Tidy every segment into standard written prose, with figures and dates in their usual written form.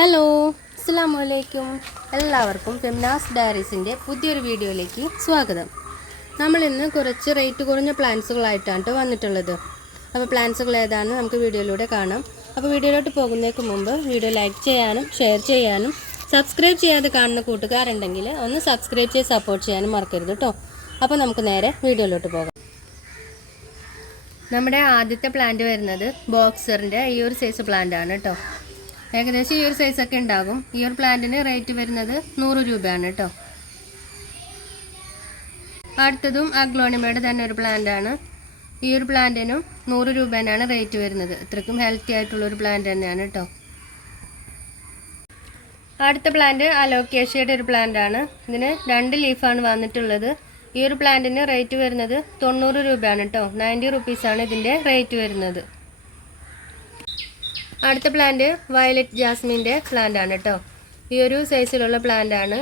Hello, അസ്സലാമു അലൈക്കും. എല്ലാവർക്കും ഫെമിനാസ് ഡയറീസിൻ്റെ പുതിയൊരു വീഡിയോയിലേക്ക് സ്വാഗതം. നമ്മളിന്ന് കുറച്ച് റേറ്റ് കുറഞ്ഞ പ്ലാന്റ്സുകളായിട്ടാണ് വന്നിട്ടുള്ളത്. അപ്പോൾ പ്ലാന്റ്സുകൾ ഏതാണെന്ന് നമുക്ക് വീഡിയോയിലൂടെ കാണാം. അപ്പോൾ വീഡിയോയിലോട്ട് പോകുന്നതിന് മുമ്പ് വീഡിയോ ലൈക്ക് ചെയ്യാനും ഷെയർ ചെയ്യാനും സബ്സ്ക്രൈബ് ചെയ്യാതെ കാണുന്ന കൂട്ടുകാരുണ്ടെങ്കിൽ ഒന്ന് സബ്സ്ക്രൈബ് ചെയ്ത് സപ്പോർട്ട് ചെയ്യാനും മറക്കരുത് കേട്ടോ. അപ്പോൾ നമുക്ക് നേരെ വീഡിയോയിലോട്ട് പോകാം. നമ്മുടെ ആദ്യത്തെ പ്ലാന്റ് വരുന്നത് ബോക്സറിൻ്റെ ഈ ഒരു സൈസ് പ്ലാന്റ് ആണ് കേട്ടോ. ഏകദേശം ഈ ഒരു സൈസൊക്കെ ഉണ്ടാകും. ഈ ഒരു പ്ലാന്റിന് റേറ്റ് വരുന്നത് 100 രൂപയാണ് കേട്ടോ. അടുത്തതും അഗ്ലോണിമയുടെ തന്നെ ഒരു പ്ലാന്റ് ആണ്. ഈ ഒരു പ്ലാന്റിനും 100 രൂപ തന്നെയാണ് റേറ്റ് വരുന്നത്. ഇത്രയ്ക്കും ഹെൽത്തി ആയിട്ടുള്ളൊരു പ്ലാന്റ് തന്നെയാണ് കേട്ടോ. അടുത്ത പ്ലാന്റ് അലോക്കേഷ്യയുടെ ഒരു പ്ലാന്റ് ആണ്. ഇതിന് 2 ലീഫാണ് വന്നിട്ടുള്ളത്. ഈ ഒരു പ്ലാന്റിന് റേറ്റ് വരുന്നത് 90 രൂപയാണ് കേട്ടോ. 90 റുപ്പീസാണ് ഇതിൻ്റെ റേറ്റ് വരുന്നത്. അടുത്ത പ്ലാന്റ് വയലറ്റ് ജാസ്മിൻ്റെ പ്ലാന്റ് ആണ് കേട്ടോ. ഈ ഒരു സൈസിലുള്ള പ്ലാന്റ് ആണ്.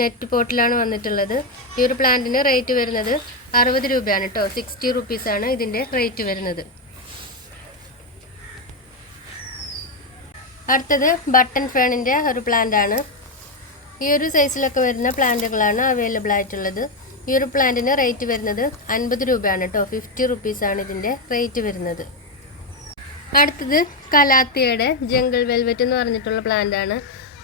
നെറ്റ് പോട്ടിലാണ് വന്നിട്ടുള്ളത്. ഈ ഒരു പ്ലാന്റിന് റേറ്റ് വരുന്നത് 60 രൂപയാണ് കേട്ടോ. 60 റുപ്പീസാണ് ഇതിൻ്റെ റേറ്റ് വരുന്നത്. അടുത്തത് ബട്ടൺ ഫേണിൻ്റെ ഒരു പ്ലാന്റ് ആണ്. ഈ ഒരു സൈസിലൊക്കെ വരുന്ന പ്ലാന്റുകളാണ് അവൈലബിൾ ആയിട്ടുള്ളത്. ഈ ഒരു പ്ലാന്റിന് റേറ്റ് വരുന്നത് 50 രൂപയാണ് കേട്ടോ. 50 റുപ്പീസാണ് ഇതിൻ്റെ റേറ്റ് വരുന്നത്. അടുത്തത് കലാത്തിയുടെ ജംഗിൾ വെൽവെറ്റ് എന്ന് പറഞ്ഞിട്ടുള്ള പ്ലാന്റ് ആണ്.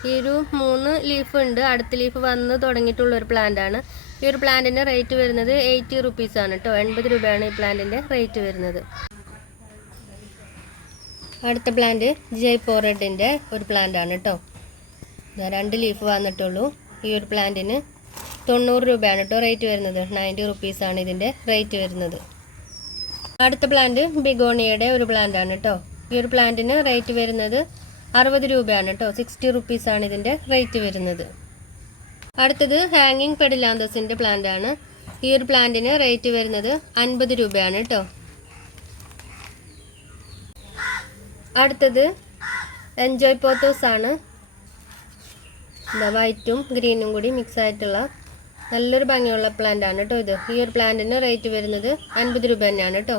ഈ ഒരു 3 ലീഫ് ഉണ്ട്. അടുത്ത ലീഫ് വന്ന് തുടങ്ങിയിട്ടുള്ള ഒരു പ്ലാന്റ് ആണ്. ഈ ഒരു പ്ലാന്റിന് റേറ്റ് വരുന്നത് 80 റുപ്പീസാണ് കേട്ടോ. 80 രൂപയാണ് ഈ പ്ലാന്റിൻ്റെ റേറ്റ് വരുന്നത്. അടുത്ത പ്ലാന്റ് ജയ്പോറഡിൻ്റെ ഒരു പ്ലാന്റ് ആണ് കേട്ടോ. 2 ലീഫ് വന്നിട്ടുള്ളൂ. ഈ ഒരു പ്ലാന്റിന് 90 രൂപയാണ് കേട്ടോ റേറ്റ് വരുന്നത്. 90 റുപ്പീസാണ് ഇതിൻ്റെ റേറ്റ് വരുന്നത്. അടുത്ത പ്ലാന്റ് ബിഗോണിയയുടെ ഒരു പ്ലാന്റ് ആണ് കേട്ടോ. ഈ ഒരു പ്ലാന്റിന് റേറ്റ് വരുന്നത് 60 രൂപയാണ് കേട്ടോ. 60 റുപ്പീസാണ് ഇതിൻ്റെ റേറ്റ് വരുന്നത്. അടുത്തത് ഹാങ്ങിങ് പെഡിലാന്തസിൻ്റെ പ്ലാന്റ് ആണ്. ഈ ഒരു പ്ലാന്റിന് റേറ്റ് വരുന്നത് 50 രൂപയാണ് കേട്ടോ. അടുത്തത് എൻജോയ് പോത്തോസ് ആണ്. വൈറ്റും ഗ്രീനും കൂടി മിക്സ് ആയിട്ടുള്ള നല്ലൊരു ഭംഗിയുള്ള പ്ലാന്റ് ആണ് കേട്ടോ ഇത്. ഈ ഒരു പ്ലാന്റിന് റേറ്റ് വരുന്നത് 50 രൂപ തന്നെയാണ് കേട്ടോ.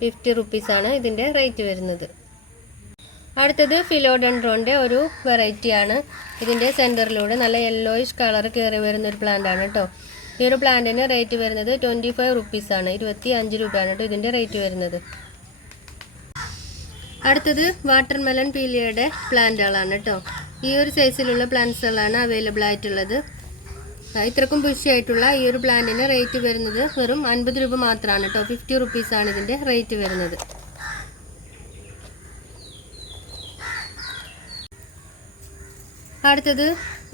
50 റുപ്പീസാണ് ഇതിൻ്റെ റേറ്റ് വരുന്നത്. അടുത്തത് ഫിലോഡെൻഡ്രോൻ്റെ ഒരു വെറൈറ്റി ആണ്. ഇതിൻ്റെ സെൻറ്ററിലൂടെ നല്ല യെല്ലോയിഷ് കളർ കയറി വരുന്നൊരു പ്ലാന്റ് ആണ് കേട്ടോ. ഈ ഒരു പ്ലാന്റിന് റേറ്റ് വരുന്നത് 25 റുപ്പീസാണ്. 25 രൂപയാണ് കേട്ടോ ഇതിൻ്റെ റേറ്റ് വരുന്നത്. അടുത്തത് വാട്ടർമെലൺ പീലിയയുടെ പ്ലാന്റുകളാണ് കേട്ടോ. ഈ ഒരു സൈസിലുള്ള പ്ലാന്റ്സുകളാണ് അവൈലബിൾ ആയിട്ടുള്ളത്. ഇത്രക്കും ബുഷിയായിട്ടുള്ള ഈ ഒരു പ്ലാന്റിന് റേറ്റ് വരുന്നത് വെറും 50 രൂപ മാത്രമാണ് കേട്ടോ. 50 റുപ്പീസാണ് ഇതിൻ്റെ റേറ്റ് വരുന്നത്. അടുത്തത്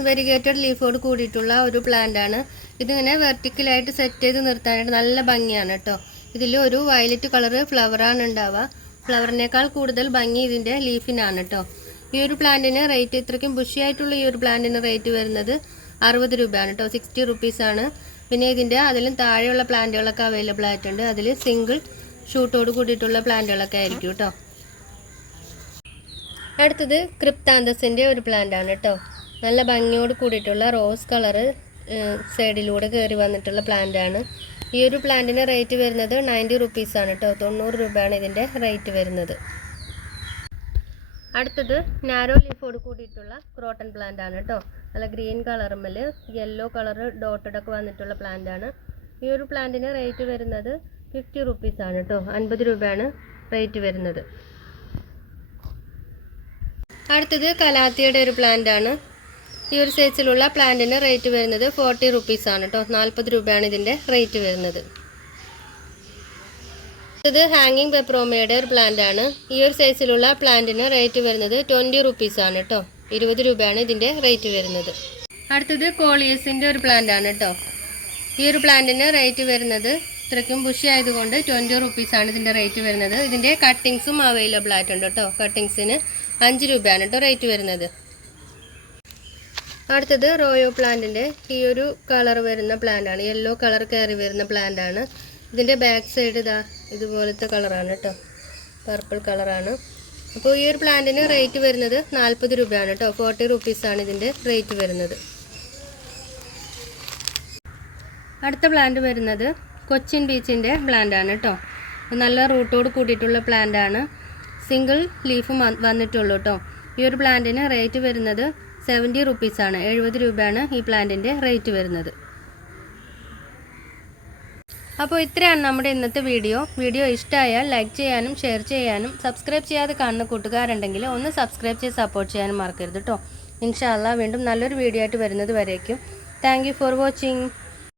വെരിഗേറ്റഡ് ലീഫോട് കൂടിയിട്ടുള്ള ഒരു പ്ലാന്റ് ആണ്. ഇതിങ്ങനെ വെർട്ടിക്കലായിട്ട് സെറ്റ് ചെയ്ത് നിർത്താനായിട്ട് നല്ല ഭംഗിയാണ് കേട്ടോ. ഇതിൽ ഒരു വയലറ്റ് കളറ് ഫ്ലവറാണ് ഉണ്ടാവുക. ഫ്ലവറിനേക്കാൾ കൂടുതൽ ഭംഗി ഇതിൻ്റെ ലീഫിനാണ് കേട്ടോ. ഈ ഒരു പ്ലാന്റിന് റേറ്റ് ഇത്രയ്ക്കും ബുഷിയായിട്ടുള്ള ഈ ഒരു പ്ലാന്റിന് റേറ്റ് വരുന്നത് 60 രൂപയാണ് കേട്ടോ. 60 റുപ്പീസാണ്. പിന്നെ ഇതിൻ്റെ അതിലും താഴെയുള്ള പ്ലാന്റുകളൊക്കെ അവൈലബിൾ ആയിട്ടുണ്ട്. അതിൽ സിംഗിൾ ഷൂട്ടോട് കൂടിയിട്ടുള്ള പ്ലാന്റുകളൊക്കെ ആയിരിക്കും കേട്ടോ. അടുത്തത് ക്രിപ്താന്തസിൻ്റെ ഒരു പ്ലാന്റ് ആണ് കേട്ടോ. നല്ല ഭംഗിയോട് കൂടിയിട്ടുള്ള റോസ് കളറ് സൈഡിലൂടെ കയറി വന്നിട്ടുള്ള പ്ലാന്റ് ആണ്. ഈ ഒരു പ്ലാന്റിന് റേറ്റ് വരുന്നത് 90 റുപ്പീസാണ് കേട്ടോ. 90 രൂപയാണ് ഇതിൻ്റെ റേറ്റ് വരുന്നത്. അടുത്തത് നാരോ ലീഫോട് കൂടിയിട്ടുള്ള ക്രോട്ടൺ പ്ലാന്റ് ആണ് കേട്ടോ. നല്ല ഗ്രീൻ കളറുമ്മൽ യെല്ലോ കളറ് ഡോട്ടഡൊക്കെ വന്നിട്ടുള്ള പ്ലാന്റ് ആണ്. ഈ ഒരു പ്ലാന്റിന് റേറ്റ് വരുന്നത് 50 റുപ്പീസാണ് കേട്ടോ. 50 രൂപയാണ് റേറ്റ് വരുന്നത്. അടുത്തത് കലാത്തിയുടെ ഒരു പ്ലാന്റ് ആണ്. ഈ ഒരു സൈസിലുള്ള പ്ലാന്റിന് റേറ്റ് വരുന്നത് 40 റുപ്പീസാണ് കേട്ടോ. 40 രൂപയാണ് ഇതിൻ്റെ റേറ്റ് വരുന്നത്. ഇത് ഹാങ്ങിങ് പെപ്രോമയുടെ ഒരു പ്ലാന്റ് ആണ്. ഈ ഒരു സൈസിലുള്ള പ്ലാന്റിന് റേറ്റ് വരുന്നത് 20 റുപ്പീസാണ് കേട്ടോ. 20 രൂപയാണ് ഇതിൻ്റെ റേറ്റ് വരുന്നത്. അടുത്തത് കോളിയസിൻ്റെ ഒരു പ്ലാന്റ് ആണ് കേട്ടോ. ഈ ഒരു പ്ലാന്റിന് റേറ്റ് വരുന്നത് ഇത്രയ്ക്കും ബുഷി ആയതുകൊണ്ട് 20 റുപ്പീസാണ് ഇതിൻ്റെ റേറ്റ് വരുന്നത്. ഇതിൻ്റെ കട്ടിങ്സും അവൈലബിൾ ആയിട്ടുണ്ട് കേട്ടോ. കട്ടിങ്സിന് 5 രൂപയാണ് കേട്ടോ റേറ്റ് വരുന്നത്. അടുത്തത് റോയോ പ്ലാന്റിൻ്റെ ഈ ഒരു കളർ വരുന്ന പ്ലാന്റ് ആണ്. യെല്ലോ കളർ കയറി വരുന്ന പ്ലാന്റ് ആണ്. ഇതിൻ്റെ ബാക്ക് സൈഡ് ഇതാ ഇതുപോലത്തെ കളറാണ് കേട്ടോ. പർപ്പിൾ കളറാണ്. അപ്പോൾ ഈ ഒരു പ്ലാന്റിന് റേറ്റ് വരുന്നത് 40 രൂപയാണ് കേട്ടോ. 40 റുപ്പീസാണ് ഇതിൻ്റെ റേറ്റ് വരുന്നത്. അടുത്ത പ്ലാന്റ് വരുന്നത് കൊച്ചിൻ ബീച്ചിൻ്റെ പ്ലാന്റ് ആണ് കേട്ടോ. നല്ല റൂട്ടോട് കൂടിയിട്ടുള്ള പ്ലാന്റ് ആണ്. സിംഗിൾ ലീഫ് വന്നിട്ടുള്ളൂ കേട്ടോ. ഈ ഒരു പ്ലാന്റിന് റേറ്റ് വരുന്നത് 70 റുപ്പീസാണ്. 70 രൂപയാണ് ഈ പ്ലാന്റിൻ്റെ റേറ്റ് വരുന്നത്. അപ്പോൾ ഇത്രയാണ് നമ്മുടെ ഇന്നത്തെ വീഡിയോ ഇഷ്ടമായാൽ ലൈക്ക് ചെയ്യാനും ഷെയർ ചെയ്യാനും സബ്സ്ക്രൈബ് ചെയ്യാതെ കാണുന്ന കൂട്ടുകാരുണ്ടെങ്കിൽ ഒന്ന് സബ്സ്ക്രൈബ് ചെയ്ത് സപ്പോർട്ട് ചെയ്യാനും മറക്കരുത് കേട്ടോ. ഇൻഷാ അല്ലാഹ് വീണ്ടും നല്ലൊരു വീഡിയോ ആയിട്ട് വരുന്നത് വരേക്കും താങ്ക് യു ഫോർ വാച്ചിങ്.